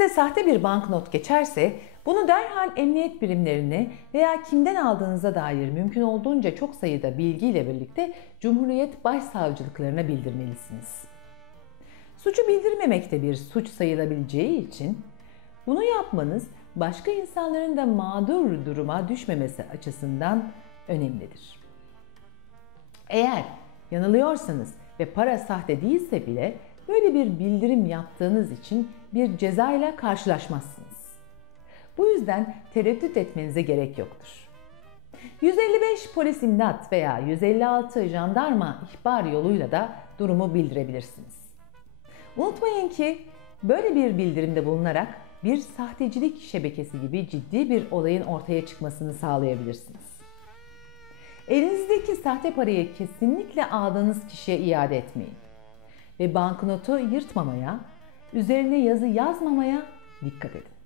Elinize sahte bir banknot geçerse bunu derhal emniyet birimlerine veya kimden aldığınıza dair mümkün olduğunca çok sayıda bilgiyle birlikte Cumhuriyet Başsavcılıklarına bildirmelisiniz. Suçu bildirmemek de bir suç sayılabileceği için bunu yapmanız başka insanların da mağdur duruma düşmemesi açısından önemlidir. Eğer yanılıyorsanız ve para sahte değilse bile böyle bir bildirim yaptığınız için bir cezayla karşılaşmazsınız. Bu yüzden tereddüt etmenize gerek yoktur. 155 polis imdat veya 156 jandarma ihbar yoluyla da durumu bildirebilirsiniz. Unutmayın ki böyle bir bildirimde bulunarak bir sahtecilik şebekesi gibi ciddi bir olayın ortaya çıkmasını sağlayabilirsiniz. Elinizdeki sahte parayı kesinlikle aldığınız kişiye iade etmeyin ve banknotu yırtmamaya, üzerine yazı yazmamaya dikkat edin.